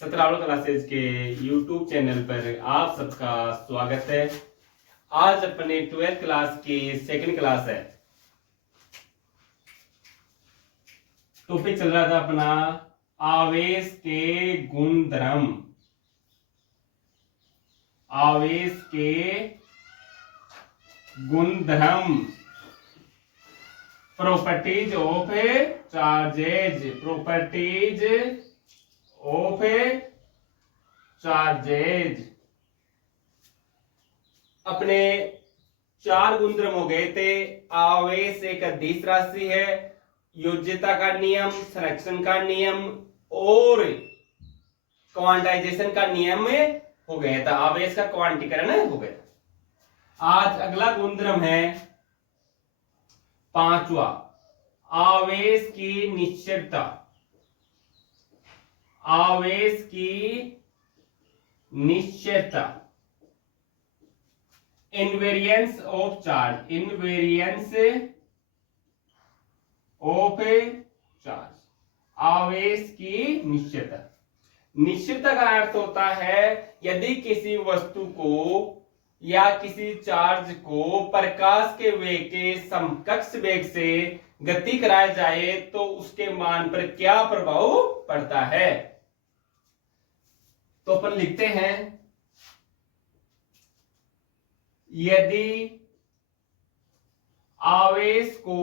17 classes के YouTube channel पर आप सबका स्वागत है। आज अपने 12th क्लास की सेकंड क्लास है। टॉपिक चल रहा था अपना आवेश के गुणधर्म। आवेश के गुणधर्म, properties of charges, properties of charges. अपने चार गुणधर्म हो गए थे। आवेश एक अदिश राशि है, योज्यता का नियम, संरक्षण का नियम और क्वांटाइजेशन का नियम हो गया था। आवेश का क्वांटीकरण हो गया। आज अगला गुणधर्म है पांचवा, आवेश की निश्चलता। आवेश की निश्चलता, invariance of charge, invariance of charge. आवेश की निश्चलता, निश्चलता का अर्थ होता है यदि किसी वस्तु को या किसी चार्ज को प्रकाश के वेग के समकक्ष वेग से गति कराया जाए तो उसके मान पर क्या प्रभाव पड़ता है। तो अपन लिखते हैं, यदि आवेश को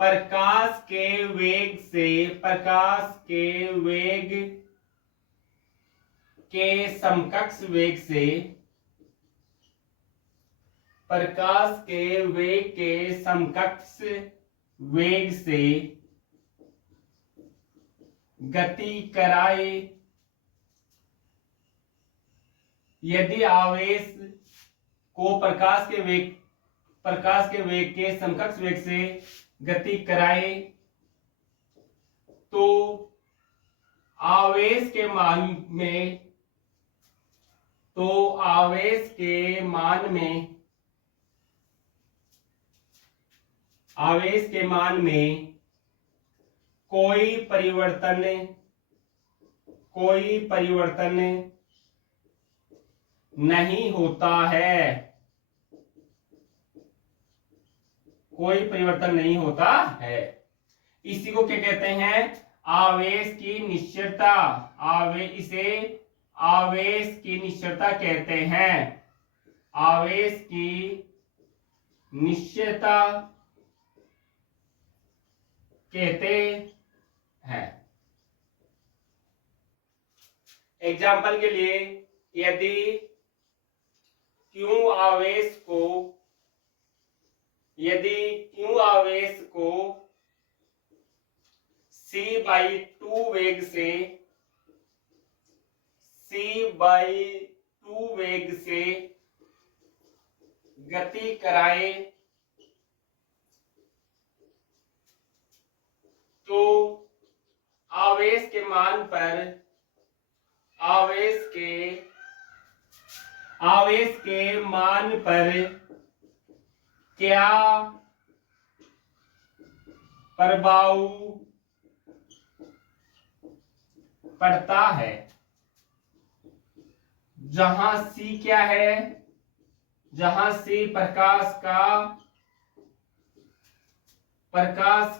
प्रकाश के वेग के समकक्ष वेग से, प्रकाश के वेग के समकक्ष वेग से गति कराए, यदि आवेश को प्रकाश के वेग के समकक्ष वेग से गति कराए तो आवेश के मान में कोई परिवर्तन नहीं होता है। कोई परिवर्तन नहीं होता है। इसी को क्या कहते हैं? आवेश की निश्चलता। इसे आवेश की निश्चलता कहते हैं। आवेश की निश्चलता कहते हैं। एग्जाम्पल के लिए, यदि Q आवेश को C/2 वेग से गति कराए तो आवेश के मान पर क्या प्रभाव पड़ता है। जहां C क्या है? जहां C प्रकाश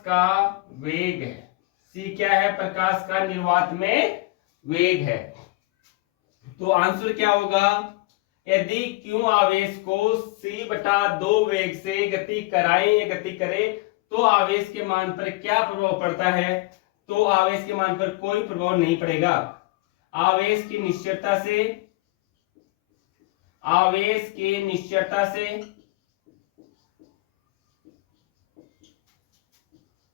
का वेग है। C क्या है? प्रकाश का निर्वात में वेग है। तो आंसर क्या होगा? यदि Q आवेश को C/2 वेग से गति कराए या गति करे तो आवेश के मान पर क्या प्रभाव पड़ता है? तो आवेश के मान पर कोई प्रभाव नहीं पड़ेगा। आवेश की निश्चलता से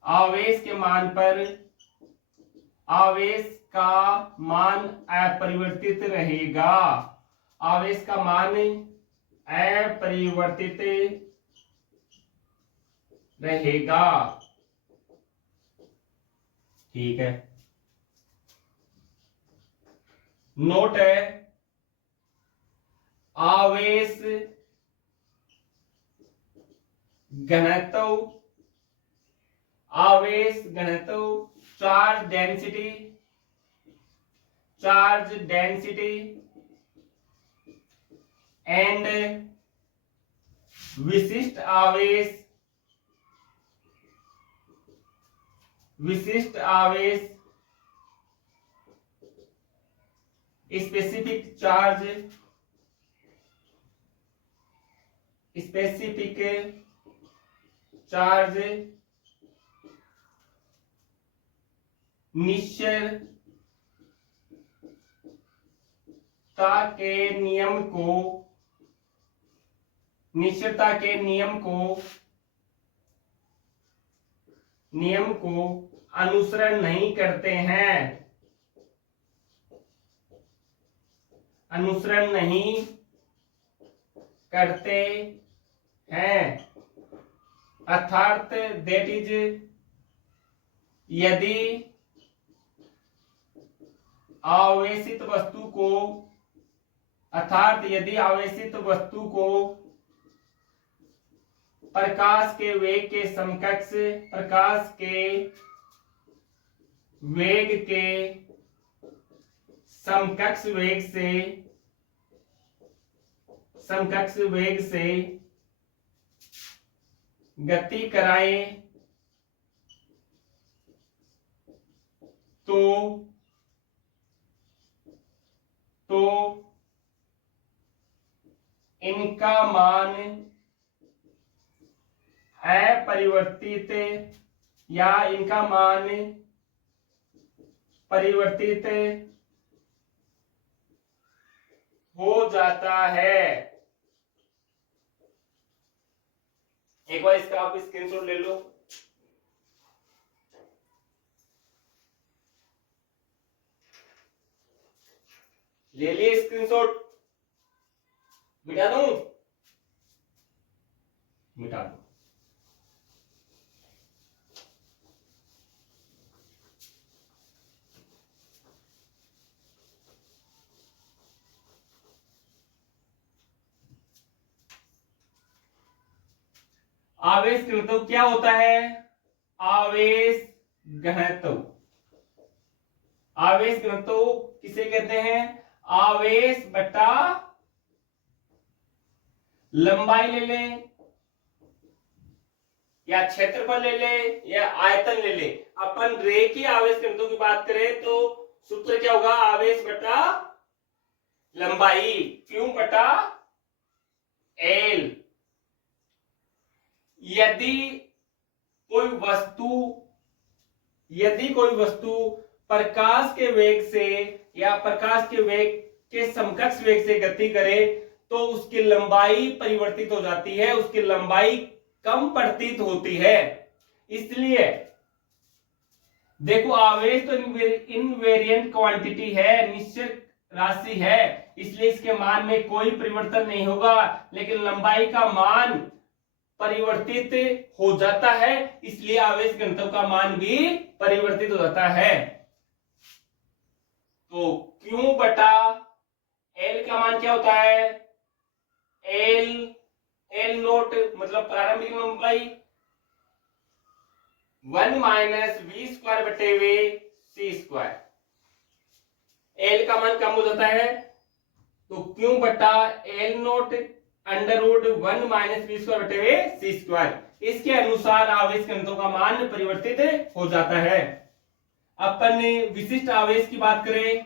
आवेश के मान पर आवेश का मान अपरिवर्तित रहेगा। आवेश का मान अपरिवर्तित रहेगा। ठीक है, नोट है, आवेश घनत्व, आवेश घनत्व, charge density, charge density and विशिष्ट आवेश, विशिष्ट आवेश, स्पेसिफिक चार्ज, स्पेसिफिक चार्ज, निश्चरता के नियम को, निश्चरता के नियम को अनुसरण नहीं करते हैं, अनुसरण नहीं करते हैं, अर्थात दैट इज यदि आवेशित वस्तु को, अर्थात यदि आवेशित वस्तु को प्रकाश के वेग के समकक्ष, प्रकाश के वेग के समकक्ष वेग से गति कराए तो इनका मान अपरिवर्तित या इनका मान परिवर्तित हो जाता है। एक बार इसका आप स्क्रीनशॉट ले लो। ले लिए स्क्रीनशॉट? मिटा दूं? मिटा दो। आवेश घनत्व क्या होता है? आवेश घनत्व, आवेश घनत्व किसे कहते हैं? आवेश बटा लंबाई ले लें या क्षेत्रफल ले ले या आयतन ले ले। अपन रेखीय आवेश घनत्व की बात करें तो सूत्र क्या होगा? आवेश बटा लंबाई, क्यों बटा एल। यदि कोई वस्तु प्रकाश के वेग से या प्रकाश के वेग के समकक्ष वेग से गति करे तो उसकी लंबाई परिवर्तित हो जाती है, उसकी लंबाई कम प्रतीत होती है। इसलिए देखो, आवेश तो इनवेरिएंट क्वांटिटी है, निश्चित राशि है, इसलिए इसके मान में कोई परिवर्तन नहीं होगा, लेकिन लंबाई का मान परिवर्तित हो जाता है, इसलिए आवेश घनत्व का मान भी परिवर्तित हो जाता है। तो Q बटा L का मान क्या होता है? L नोट मतलब प्रारंभिक लंबाई 1 माइनस वी स्क्वायर बटे वे सी स्क्वायर। L का मान कम हो जाता है तो Q बटा L naught under root 1 minus V square बटे वे सी स्क्वायर। इसके अनुसार आवेश घनत्व का मान परिवर्तित हो जाता है। अपन विशिष्ट आवेश की बात करें,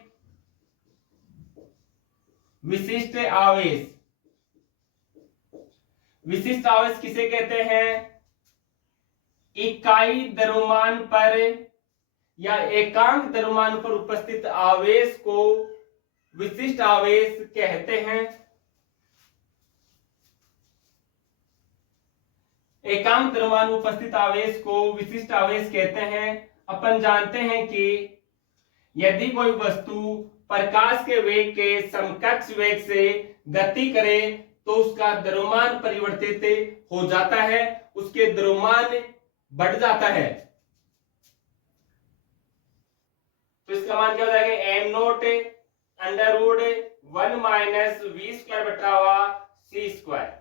विशिष्ट आवेश, विशिष्ट आवेश किसे कहते हैं? इकाई द्रव्यमान पर या एकांक द्रव्यमान पर उपस्थित आवेश को विशिष्ट आवेश कहते हैं। एकांक द्रव्यमान उपस्थित आवेश को विशिष्ट आवेश कहते हैं। अपन जानते हैं कि यदि कोई वस्तु प्रकाश के वेग के समकक्ष वेग से गति करे तो उसका द्रव्यमान परिवर्तित हो जाता है, उसके द्रव्यमान बढ़ जाता है। तो इसका मान क्या हो जाएगा? M naught under root 1 minus V square बटा हुआ सी स्क्वायर।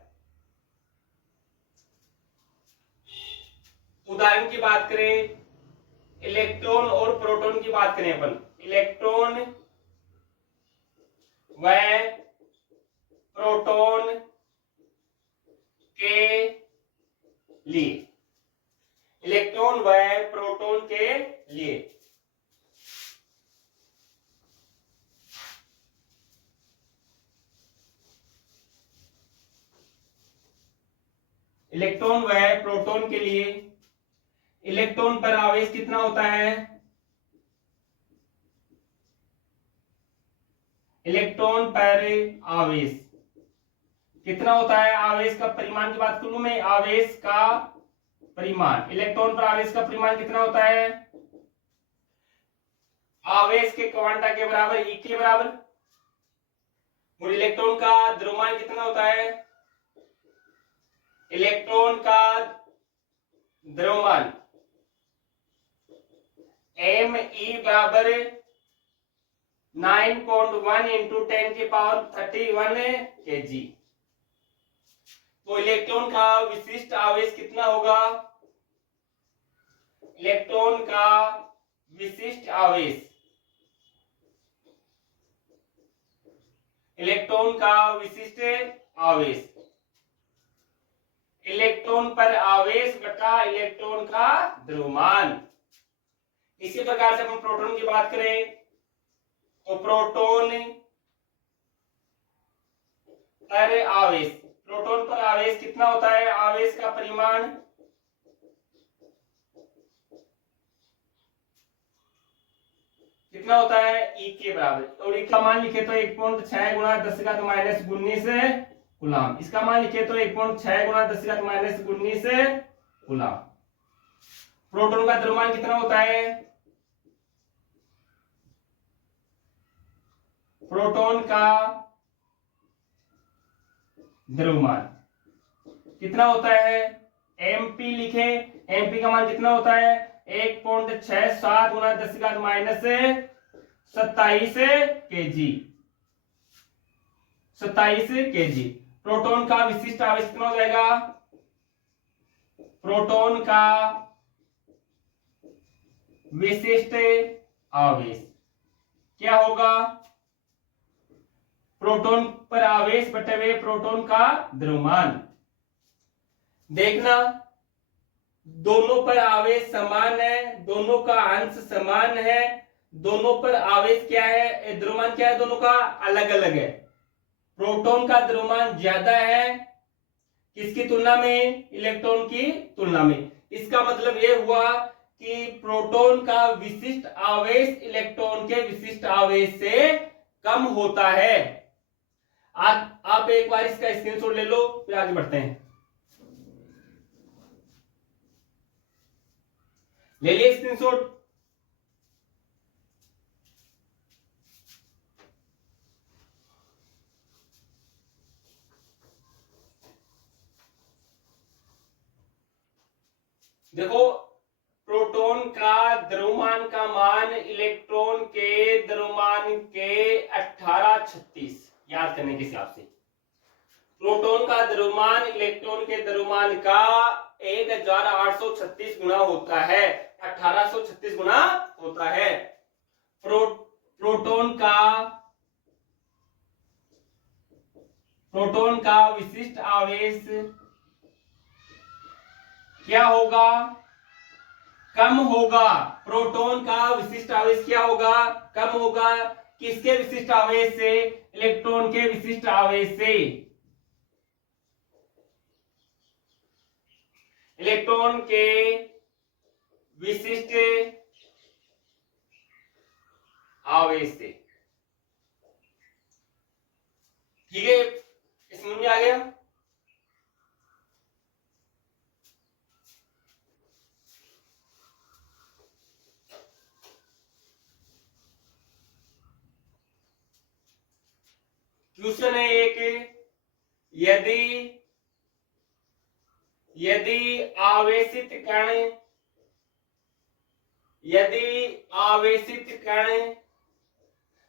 उदाहरण की बात करें, इलेक्ट्रॉन और प्रोटॉन की बात करें अपन, इलेक्ट्रॉन व प्रोटॉन के लिए, इलेक्ट्रॉन व प्रोटॉन के लिए इलेक्ट्रॉन व प्रोटॉन के लिए इलेक्ट्रॉन पर आवेश कितना होता है? इलेक्ट्रॉन पर आवेश कितना होता है? आवेश का परिमाण की बात करूं मैं, आवेश का परिमाण, इलेक्ट्रॉन पर आवेश का परिमाण कितना होता है? आवेश के क्वांटा के बराबर, ई के बराबर। और इलेक्ट्रॉन का द्रव्यमान कितना होता है? इलेक्ट्रॉन का द्रव्यमान एम ई बराबर 9.1 इंटू 10⁻31 kg। तो इलेक्ट्रॉन का विशिष्ट आवेश कितना होगा? इलेक्ट्रॉन का विशिष्ट आवेश, इलेक्ट्रॉन का विशिष्ट आवेश, इलेक्ट्रॉन पर आवेश बटा इलेक्ट्रॉन का द्रव्यमान। इसी प्रकार से हम प्रोटॉन की बात करें तो प्रोटॉन पर आवेश, प्रोटॉन पर आवेश कितना होता है? आवेश का परिमाण कितना होता है? ई के बराबर। और ई का मान लिखे तो 1.6 गुणा 10⁻⁻19 कूलम। इसका मान लिखे तो 1.6 गुणा 10⁻⁻19 कूलम। प्रोटॉन का द्रव्यमान कितना होता है? प्रोटॉन का द्रव्यमान कितना होता है? एमपी लिखे, एमपी का मान कितना होता है? 1.67 गुणा 10⁻27 kg, 27 kg। प्रोटॉन का विशिष्ट आवेश कितना हो जाएगा? प्रोटॉन का विशिष्ट आवेश क्या होगा? प्रोटॉन पर आवेश बटे हुए प्रोटॉन का द्रव्यमान। देखना, दोनों पर आवेश समान है, दोनों का अंश समान है, दोनों पर आवेश क्या है? द्रव्यमान क्या है? दोनों का अलग अलग है। प्रोटॉन का द्रव्यमान ज्यादा है किसकी तुलना में? इलेक्ट्रॉन की तुलना में। इसका मतलब यह हुआ कि प्रोटॉन का विशिष्ट आवेश इलेक्ट्रॉन के विशिष्ट आवेश से कम होता है। आप एक बार इसका स्क्रीनशॉट ले लो, फिर आगे बढ़ते हैं। ले लिए स्क्रीनशॉट? देखो, प्रोटॉन का द्रव्यमान का मान इलेक्ट्रॉन के द्रव्यमान के 1836 याद करने के हिसाब से। प्रोटॉन का द्रव्यमान इलेक्ट्रॉन के द्रव्यमान का 1836 गुना होता है, 1836 गुना होता है। प्रोटॉन का विशिष्ट आवेश क्या होगा? कम होगा। प्रोटॉन का विशिष्ट आवेश क्या होगा? कम होगा। किसके विशिष्ट आवेश से? इलेक्ट्रॉन के विशिष्ट आवेश से। इलेक्ट्रॉन के विशिष्ट आवेश से। ठीक है, इसमें भी आ गया। क्वेश्चन है एक, यदि आवेशित कण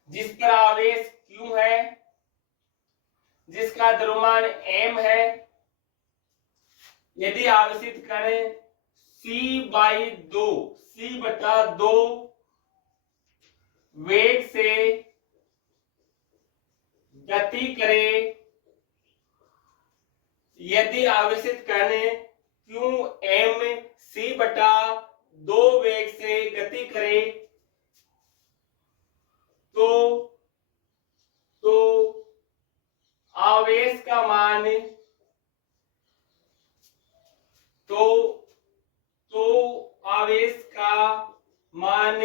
जिस पर आवेश Q है, जिसका द्रव्यमान m है, यदि आवेशित कण c/2 c/2 वेग से गति करे यदि आवेशित कण qm c/2 वेग से गति करे तो आवेश का मान आवेश का मान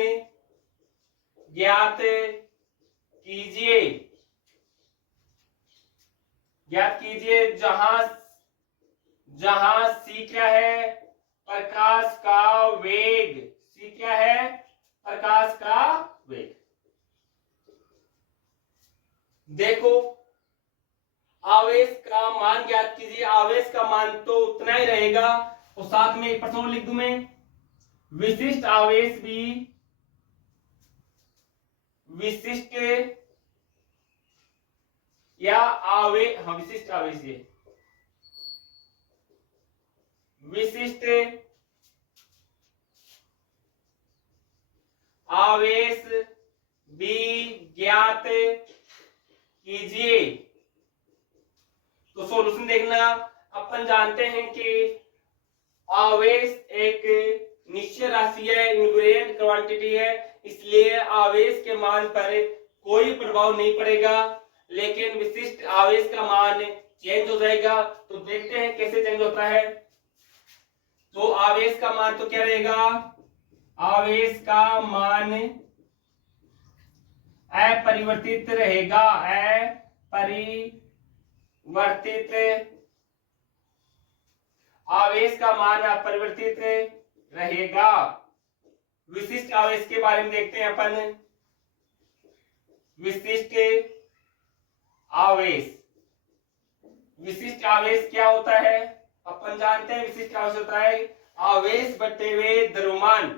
ज्ञात कीजिए जहां c क्या है, प्रकाश का वेग। c क्या है, प्रकाश का वेग। देखो आवेश का मान ज्ञात कीजिए, आवेश का मान तो उतना ही रहेगा। और साथ में एक प्रश्न लिख दूं मैं, विशिष्ट आवेश भी विशिष्ट या विशिष्ट आवेश ये विशिष्ट आवेश भी ज्ञात कीजिए। तो सॉल्यूशन देखना, अपन जानते हैं कि आवेश एक निश्चय राशि है, इनवेरिएंट क्वांटिटी है, इसलिए आवेश के मान पर कोई प्रभाव नहीं पड़ेगा। लेकिन विशिष्ट आवेश का मान चेंज हो जाएगा। तो देखते हैं कैसे चेंज होता है। तो आवेश का मान तो क्या रहेगा, आवेश का मान अपरिवर्तित रहेगा, अपरिवर्तित आवेश का मान अपरिवर्तित रहेगा। विशिष्ट आवेश के बारे में देखते हैं अपन। विशिष्ट आवेश क्या होता है, अपन जानते हैं विशिष्ट आवेश होता है आवेश बटे हुए द्रव्यमान।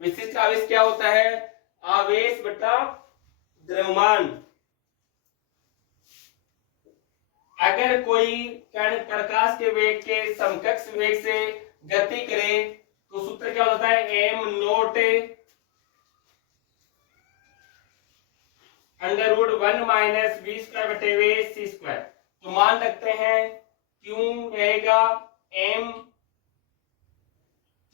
विशिष्ट आवेश क्या होता है, आवेश बटा द्रव्यमान। अगर कोई कण प्रकाश के वेग के समकक्ष वेग से गति करे तो सूत्र क्या होता है, m नोट √1 - v² बटे हुए c²। तो मान रखते हैं क्यों रहेगा m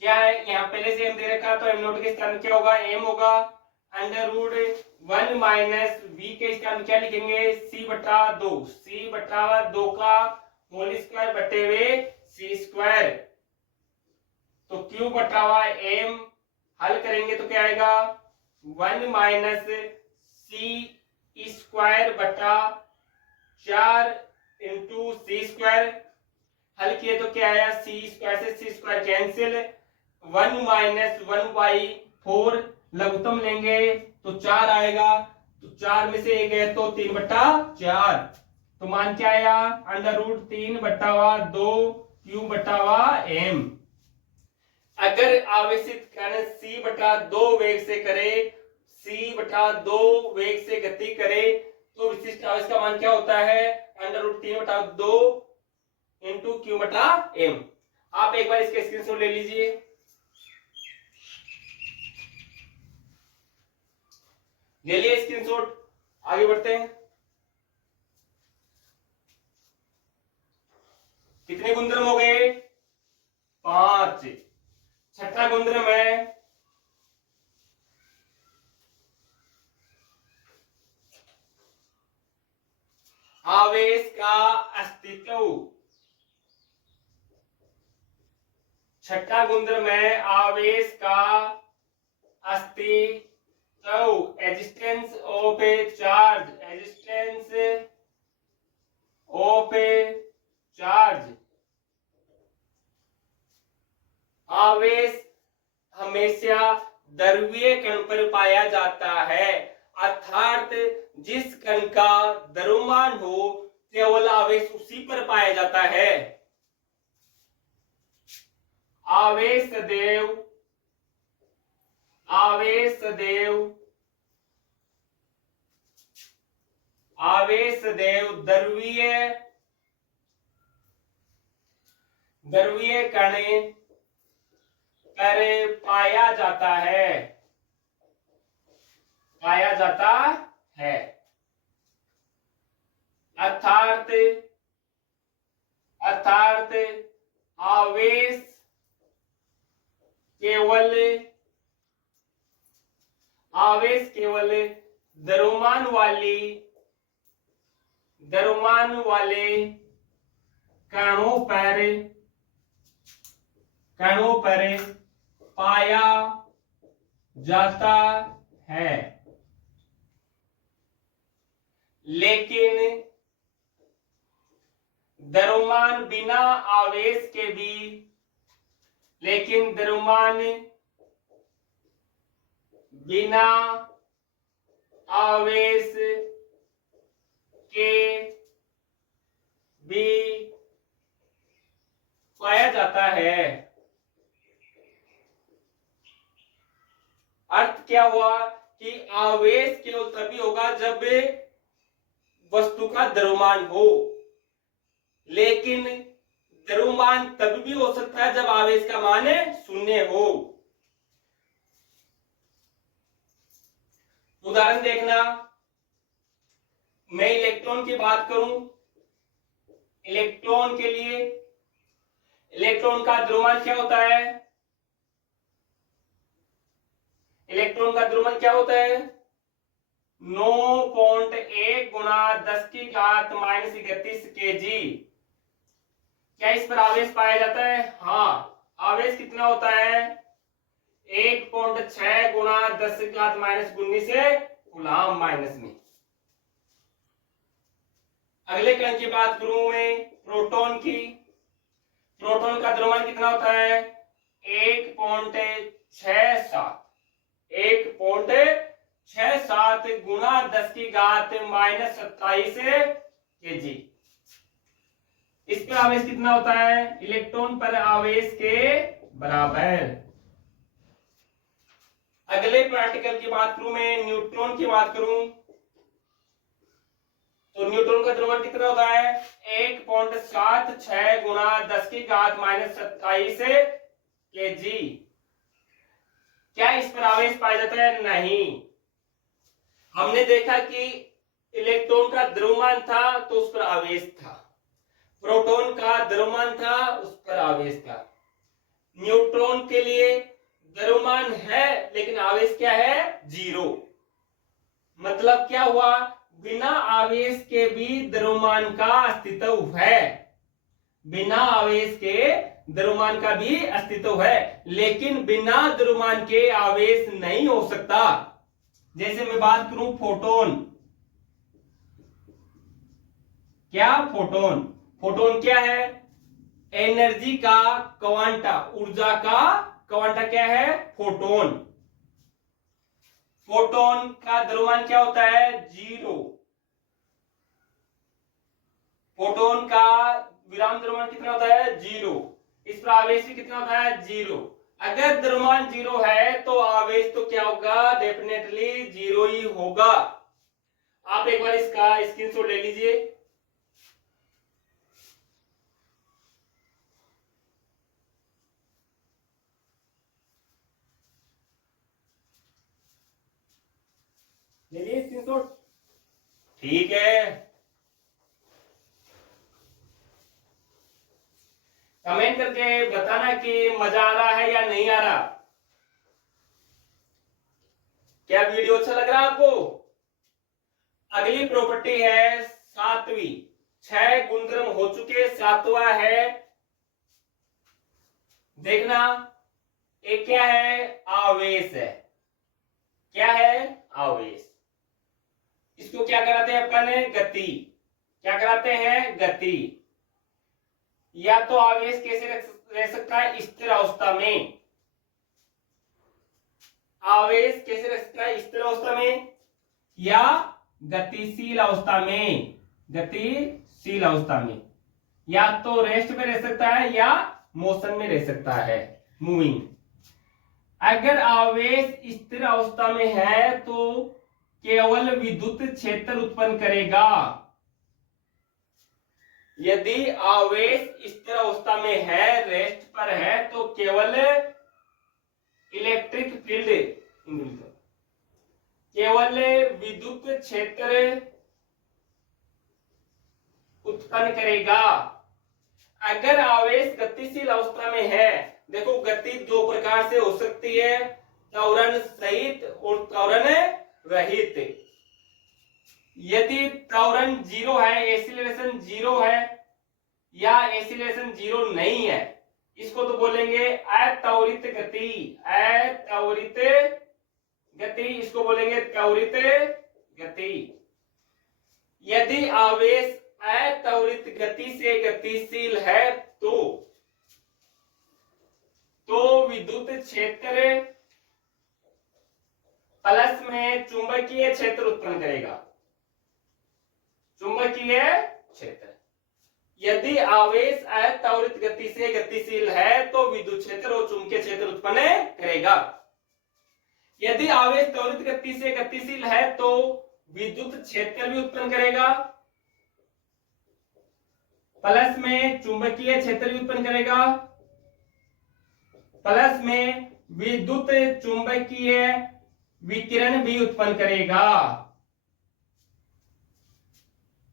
क्या है, यहाँ पहले से m दे रखा, तो m नोट के स्थान क्या होगा, m होगा। √1 - v के स्थान क्या लिखेंगे, c/2 का होल स्क्वायर बटे हुए c²। तो q/m हल करेंगे तो क्या आएगा, 1 - c² बटा 4 × c²। हल किए तो क्या आया, c² से c² कैंसिल, 1 - 1/4 लघुत्तम लेंगे तो 4 आएगा। तो 4 में से 1 है तो 3/4। तो मान क्या आया, √3/2 q/m। अगर आवेशित कण c/2 वेग से करे, c/2 वेग से गति करे तो विशिष्ट आवेश का मान क्या होता है, √3/2 × q/m। आप एक बार इसके स्क्रीनशॉट ले लीजिए। ले लिए स्क्रीनशॉट, आगे बढ़ते हैं। कितने गुणधर्म हो गए, 5। छठा गुणधर्म है आवेश का अस्तित्व। छठा गुणधर्म है आवेश का अस्तित्व, existence of A charge, existence of A charge. आवेश हमेशा द्रव्य कण पर पाया जाता है, अर्थात जिस कण का द्रव्यमान हो केवल आवेश उसी पर पाया जाता है। आवेश सदैव द्रव्य कण पर पाया जाता है, पाया जाता है। अर्थात अर्थात आवेश केवल द्रव्यमान वाले कणों पर पाया जाता है, लेकिन द्रव्यमान बिना आवेश के भी पाया जाता है। अर्थ क्या हुआ कि आवेश केवल तभी होगा जब वस्तु का द्रव्यमान हो, लेकिन द्रव्यमान तब भी हो सकता है जब आवेश का मान शून्य हो। उदाहरण देखना, मैं इलेक्ट्रॉन की बात करूं, इलेक्ट्रॉन के लिए इलेक्ट्रॉन का द्रव्यमान क्या होता है? इलेक्ट्रॉन का द्रव्यमान क्या होता है? 9.1 गुणा 10 की घात -31 kg। क्या इस पर आवेश पाया जाता है? हाँ। आवेश कितना होता है? 1.6 गुणा 10 की घात -19 कूलम माइनस में। अगले कण की बात करूं मैं, प्रोटॉन की। प्रोटॉन का द्रव्यमान कितना होता है? 1.67 गुणा 10 की घात -27 kg। इस पर आवेश कितना होता है? इलेक्ट्रॉन पर आवेश के बराबर। अगले पार्टिकल की बात करूं मैं, न्यूट्रॉन की बात करूं, तो न्यूट्रॉन का द्रव्यमान कितना होता है? 1.76 गुणा 10 की घात -27 kg। क्या इस पर आवेश पाया जाता है? नहीं। हमने देखा कि इलेक्ट्रॉन का द्रव्यमान था तो उस पर आवेश था, प्रोटॉन का द्रव्यमान था उस पर आवेश था। न्यूट्रॉन के लिए द्रव्यमान है लेकिन आवेश क्या है? 0। मतलब क्या हुआ? बिना आवेश के भी द्रव्यमान का अस्तित्व है, बिना आवेश के द्रव्यमान का भी अस्तित्व है, लेकिन बिना द्रव्यमान के आवेश नहीं हो सकता। जैसे मैं बात करूं फोटोन, क्या फोटोन? फोटोन क्या है? एनर्जी का क्वांटा, ऊर्जा का क्वांटा क्या है? फोटोन। फोटोन का द्रव्यमान क्या होता है? 0। फोटोन का विराम द्रव्यमान कितना होता है? 0। इस पर आवेश भी कितना होता है? 0। अगर द्रव्यमान 0 है तो आवेश तो क्या होगा? डेफिनेटली 0 ही होगा। आप एक बार इसका स्क्रीनशॉट ले लीजिए। ले लिए स्क्रीनशॉट? ठीक है। कमेंट करके बताना कि मजा आ रहा है या नहीं आ रहा। क्या वीडियो अच्छा लग रहा है आपको? अगली प्रॉपर्टी है 7वीं। 6 गुणधर्म हो चुके, 7वां है, देखना। एक क्या है? आवेश है। क्या है? आवेश। इसको क्या कराते हैं अपन? गति। क्या कराते हैं? गति। या तो आवेश कैसे रह सकता है? स्थिर अवस्था में। आवेश कैसे रह सकता है? स्थिर अवस्था में या गतिशील अवस्था में। गतिशील अवस्था में या तो रेस्ट में रह सकता है या मोशन में रह सकता है, मूविंग। अगर आवेश स्थिर अवस्था में है तो केवल विद्युत क्षेत्र उत्पन्न करेगा। यदि आवेश स्थिर अवस्था में है, रेस्ट पर है, तो केवल इलेक्ट्रिक फील्ड केवल विद्युत क्षेत्र उत्पन्न करेगा अगर आवेश गतिशील अवस्था में है। देखो गति दो प्रकार से हो सकती है, त्वरण सहित और त्वरण रहित। यदि त्वरण जीरो है, एसिलेशन जीरो है या एसिलेशन जीरो नहीं है, इसको तो बोलेंगे अत्वरित गति। अत्वरित गति इसको बोलेंगे त्वरित गति। यदि आवेश अत्वरित गति से गतिशील है तो विद्युत क्षेत्र प्लस में चुंबकीय क्षेत्र उत्पन्न करेगा। चुंबकीय क्षेत्र। यदि आवेश अत्वरित गति से गतिशील है तो विद्युत क्षेत्र और चुंबकीय क्षेत्र उत्पन्न करेगा। यदि आवेश त्वरित गति से गतिशील है तो विद्युत क्षेत्र भी उत्पन्न करेगा, प्लस में चुंबकीय क्षेत्र भी उत्पन्न करेगा, प्लस में विद्युत चुंबकीय विकिरण भी उत्पन्न करेगा।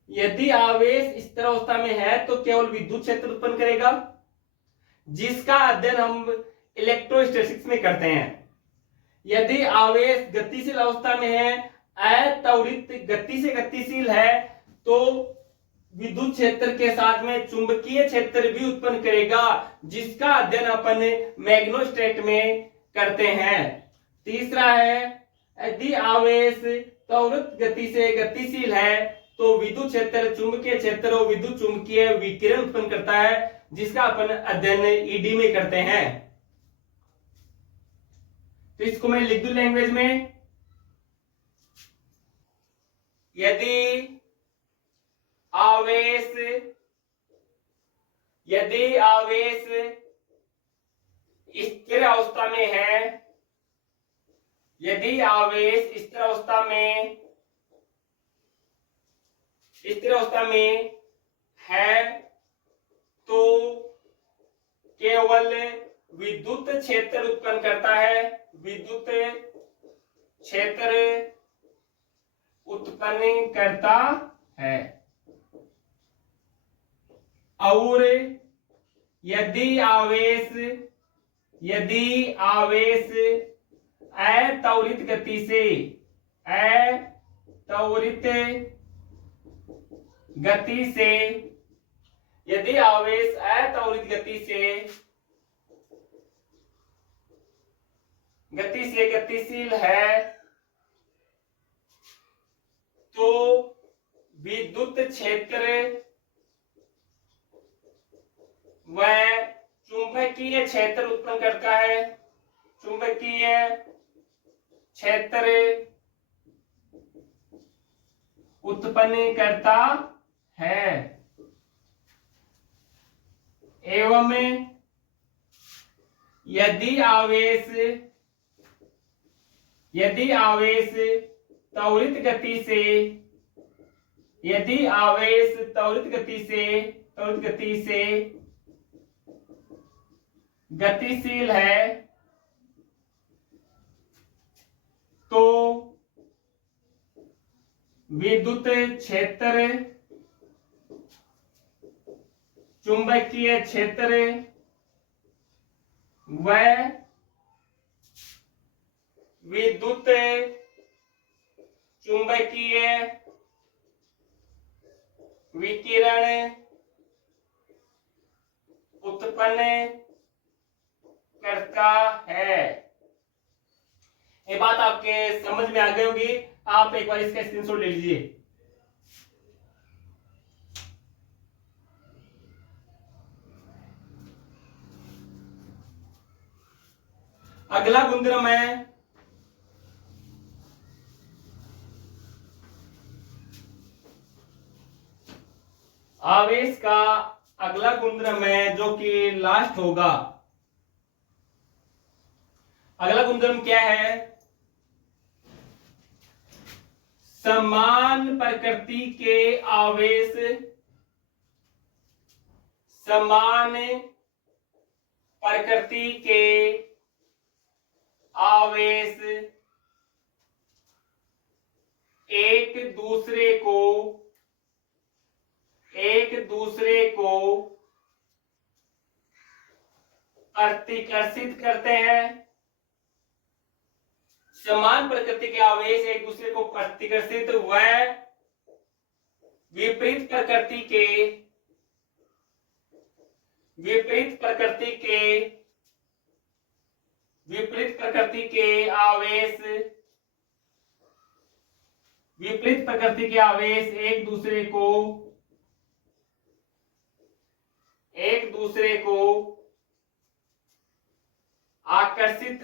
यदि आवेश इस तरह अवस्था में है तो केवल विद्युत क्षेत्र उत्पन्न करेगा, जिसका अध्ययन हम इलेक्ट्रोस्टैटिक्स में करते हैं। यदि आवेश गतिशील अवस्था में है, अत्वरित गति से गतिशील है, तो विद्युत क्षेत्र के साथ में चुंबकीय क्षेत्र भी उत्पन्न करेगा, जिसका अध्ययन अपन मैग्नेटोस्टैट में करते हैं। तीसरा है, यदि आवेश त्वरित गति से गतिशील है तो विद्युत क्षेत्र चुंबकीय क्षेत्र और विद्युत चुंबकीय विकिरण उत्पन्न करता है, जिसका अपन अध्ययन ईडी में करते हैं। तो इसको मैं लिख दूं लैंग्वेज में। यदि आवेश स्थिर अवस्था में है, यदि आवेश स्थिर अवस्था में है तो केवल विद्युत क्षेत्र उत्पन्न करता है, विद्युत क्षेत्र उत्पन्न करता है। और यदि आवेश अत्वरित गति से यदि आवेश अत्वरित गति से गतिशील है तो विद्युत क्षेत्र व चुंबकीय क्षेत्र उत्पन्न करता है, चुंबकीय क्षेत्र उत्पन्न करता है। एवं यदि आवेश त्वरित गति से गतिशील है तो विद्युत क्षेत्र चुंबकीय क्षेत्र व विद्युत चुंबकीय विकिरण उत्पन्न करता है। ये बात आपके समझ में आ गई होगी। आप एक बार इसका स्क्रीनशॉट ले लीजिए। अगला गुणधर्म है आवेश का। अगला गुणधर्म है जो कि लास्ट होगा। अगला गुणधर्म क्या है? समान प्रकृति के आवेश समान प्रकृति के आवेश एक दूसरे को प्रतिकर्षित करते हैं। समान प्रकृति के आवेश एक दूसरे को प्रतिकर्षित व विपरीत प्रकृति के आवेश एक दूसरे को आकर्षित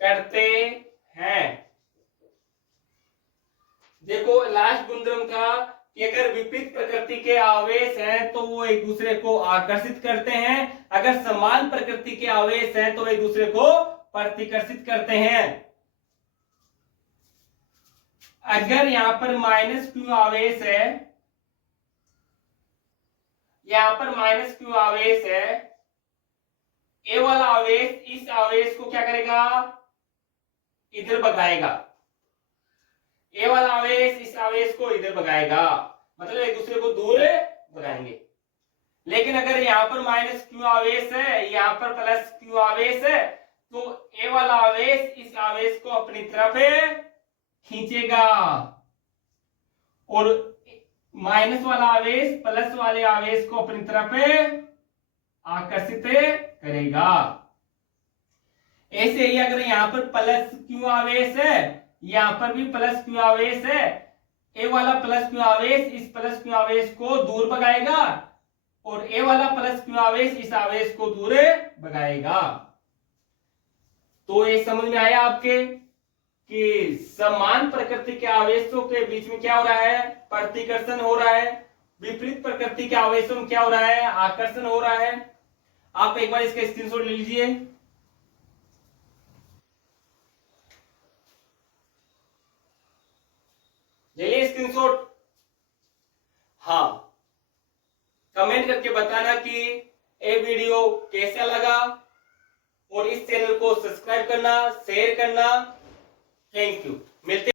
करते हैं। देखो लास्ट गुणधर्म का कि अगर विपरीत प्रकृति के आवेश हैं तो वो एक दूसरे को आकर्षित करते हैं, अगर समान प्रकृति के आवेश हैं तो एक दूसरे को प्रतिकर्षित करते हैं। अगर यहां पर -q आवेश है, यहां पर -q आवेश है, ए वाला आवेश इस आवेश को क्या करेगा, इधर भगाएगा। ए वाला आवेश इस आवेश को इधर भगाएगा, मतलब एक दूसरे को दूर भगाएंगे। लेकिन अगर यहाँ पर -q आवेश है, यहाँ पर +q आवेश है, तो ए वाला आवेश इस आवेश को अपनी तरफ खींचेगा और माइनस वाला आवेश प्लस वाले आवेश को अपनी तरफ आकर्षित करेगा। ऐसे ही अगर यहाँ पर +q आवेश है, यहाँ पर भी +q आवेश है, ए वाला +q आवेश इस +q आवेश को दूर भगाएगा और ए वाला +q आवेश इस आवेश को दूर भगाएगा। तो ये समझ में आया आपके कि समान प्रकृति के आवेशों के बीच में क्या हो रहा है, प्रतिकर्षण हो रहा है, विपरीत प्रकृति के आवेशों में क्या हो रहा है, आकर्षण हो रहा है। आप एक बार इसका स्क्रीनशॉट ले लीजिए। ले लिए स्क्रीनशॉट? हाँ, कमेंट करके बताना कि ये वीडियो कैसा लगा और इस चैनल को सब्सक्राइब करना, शेयर करना। Thank you. मिलते